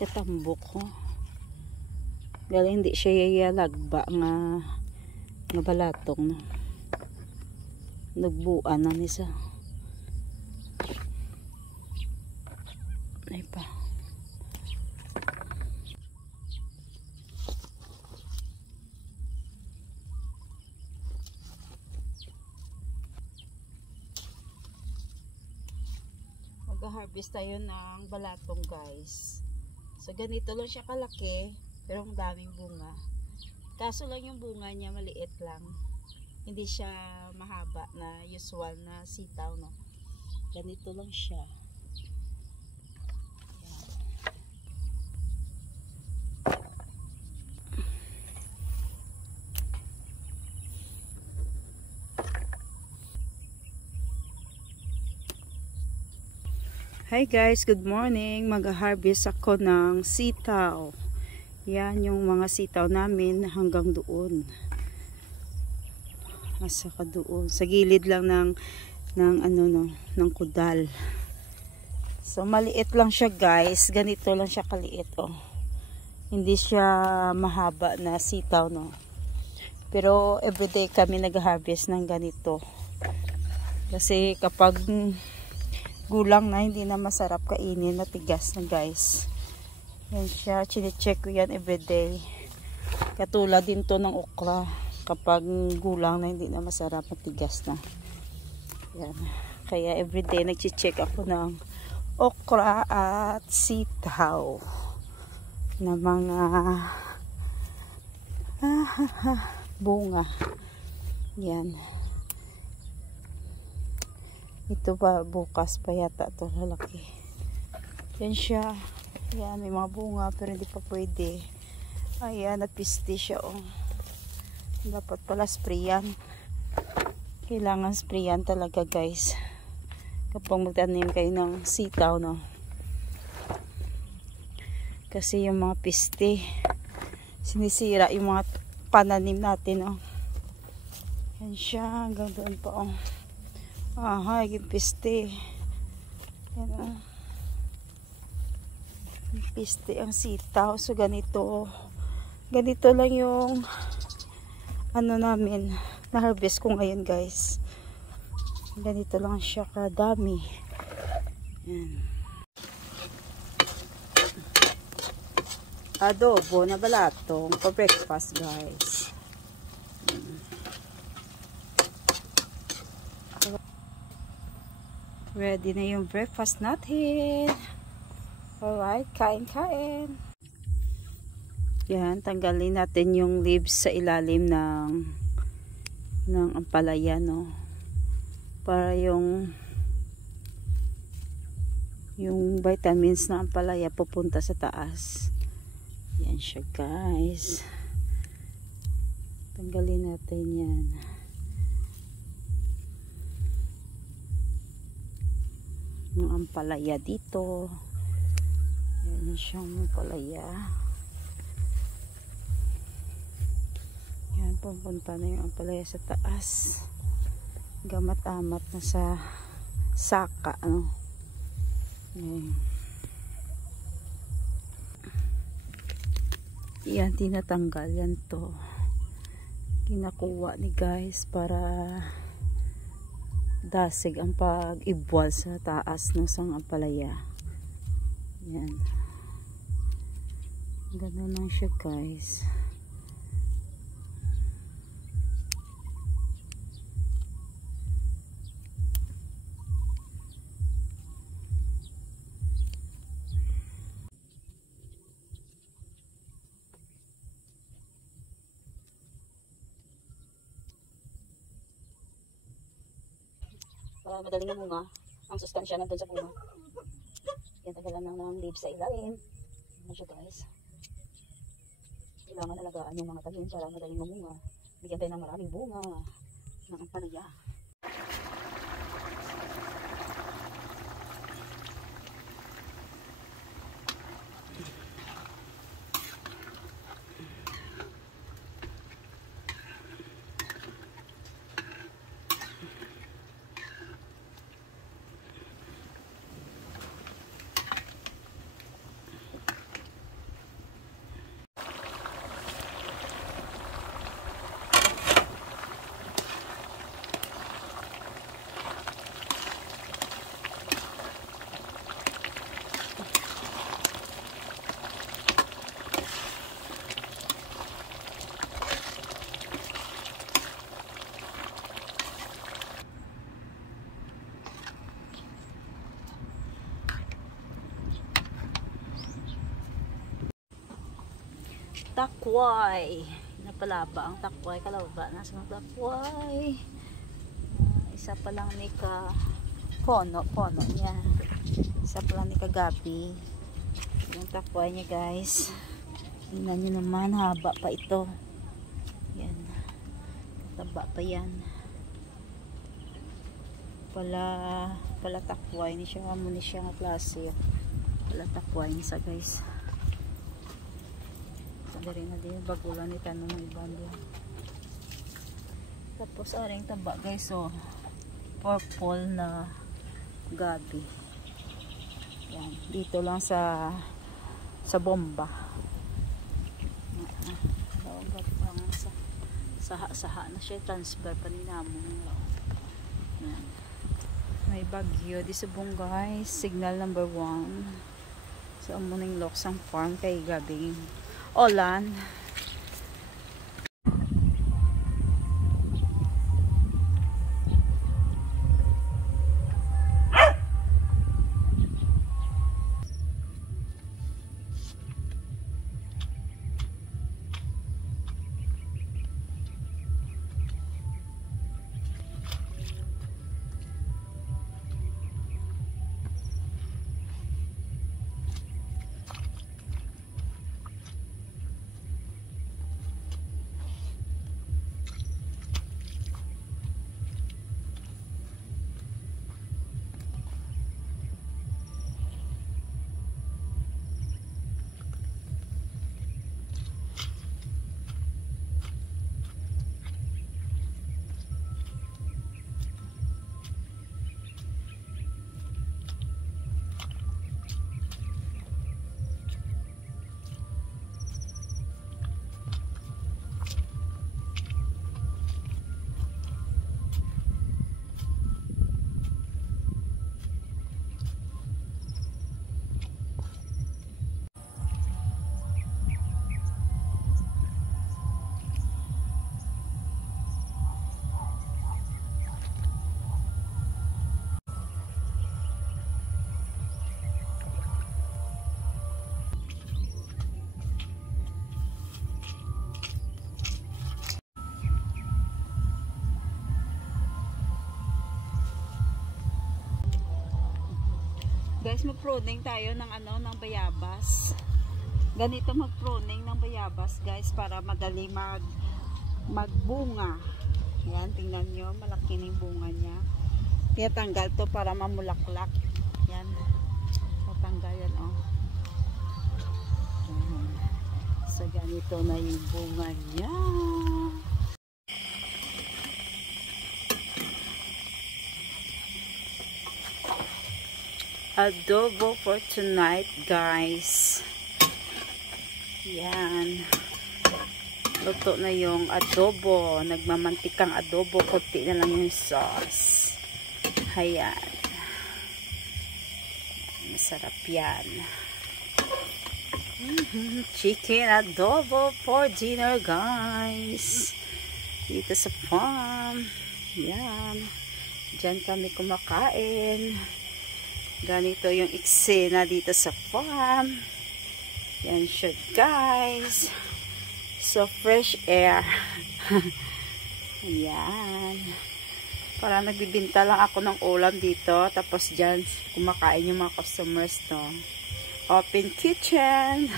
Katambok ko. Dahil hindi siya yayalagba nga balatong no. Nagbuan na nisa. Ay pa. Mag-harvest tayo ng balatong guys. So ganito lang siya kalaki, pero ang daming bunga. Kaso lang yung bunga niya maliit lang. Hindi siya mahaba na usual na sitaw no. Ganito lang siya. Hi guys, good morning. Mag-harvest ako ng sitaw. Yan yung mga sitaw namin hanggang doon. Asa ka doon. Sa gilid lang ng kudal. So maliit lang siya guys. Ganito lang siya kaliit oh. Hindi siya mahaba na sitaw no. Pero everyday kami nag-harvest ng ganito. Kasi kapag gulang na hindi na masarap kainin, matigas na guys. Yan siya, chine-check ko yan everyday. Katulad din to ng okra. Kapag gulang na hindi na masarap, matigas na. Yan. Kaya everyday nag-check ako ng okra at sitaw na mga bunga. Yan. Ito pa bukas pa yata ito lalaki. Yan siya. Yan may mga bunga pero hindi pa pwede. Ayan napiste siya oh. Dapat pala sprayan. Kailangan sprayan talaga guys. Kapag magtanim kayo ng sitaw no. Kasi yung mga piste sinisira yung mga pananim natin oh. Yan siya hanggang doon pa oh. Aha, yung piste. Yan o. Piste ang sitaw. So ganito. Ganito lang yung namin. Na-harvest ko ngayon guys. Ganito lang siya kadami. Yan. Adobo na balatong for breakfast guys. Ready na yung breakfast natin. Alright, kain-kain. Yan, tanggalin natin yung leaves sa ilalim ng ampalaya, no? Para yung vitamins ng ampalaya pupunta sa taas. Yan siya, guys. Tanggalin natin yan. Yung ampalaya dito. Yan siyang ampalaya. Yan, pupunta na yung ampalaya sa taas. Gamat-amat na sa saka, ano. Yan. Yan, tinatanggal yan to. Kinakuha ni guys para dasig ang pag-ibwal sa taas ng ampalaya. Yan. Ganun lang siya guys. Para madaling bunga, ang sustansya nandun sa bunga. Yan, tagalan lang ng leaves sa ilalim. Yan siya guys. Kailangan alagaan yung mga tanim para madaling mamunga. Bigyan tayo ng maraming bunga ng ampalaya. takway. Napalaba ang takway. Kalaba. Nasa ang takway. Isa pa lang ni ka pono niya. Isa pa lang ni kagabi. Yung takway niya guys. Tingnan nyo naman. Haba pa ito. Yan. Taba pa yan. Pala takway ni siya. Muna siya nga klase. Pala takway ni sa guys. Dari na din bagulan ni tanong ng ibang diyan. Tapos aring taba guys, so purple na gabi. Yan, dito lang sa bomba. Dagat lang sa saha na siya, transfer pa ni namo. Yan. May bagyo di subong guys, signal number 1. So amo ning Loksang Farm kay gabing Olan. Guys, mag-pruning tayo ng ng bayabas. Ganito mag-pruning ng bayabas, guys, para madali magbunga. Yan, tingnan nyo, malaki na yung bunga niya. Tinatanggal to para mamulaklak. Yan. Tatanggal yan, oh. Yan. So, ganito na yung bunga niya. Adobo for tonight, guys. Yan. Luto na yung adobo. Nagmamantikang adobo. Kunti na lang yung sauce. Ayan. Masarap yan. Chicken adobo for dinner, guys. Dito sa farm. Yan. Diyan kami kumakain. Ganito yung eksena dito sa farm. Yan siya, guys. So, fresh air. Ayan. Para nagbibinta lang ako ng ulam dito. Tapos dyan, kumakain yung mga customers to. Open kitchen.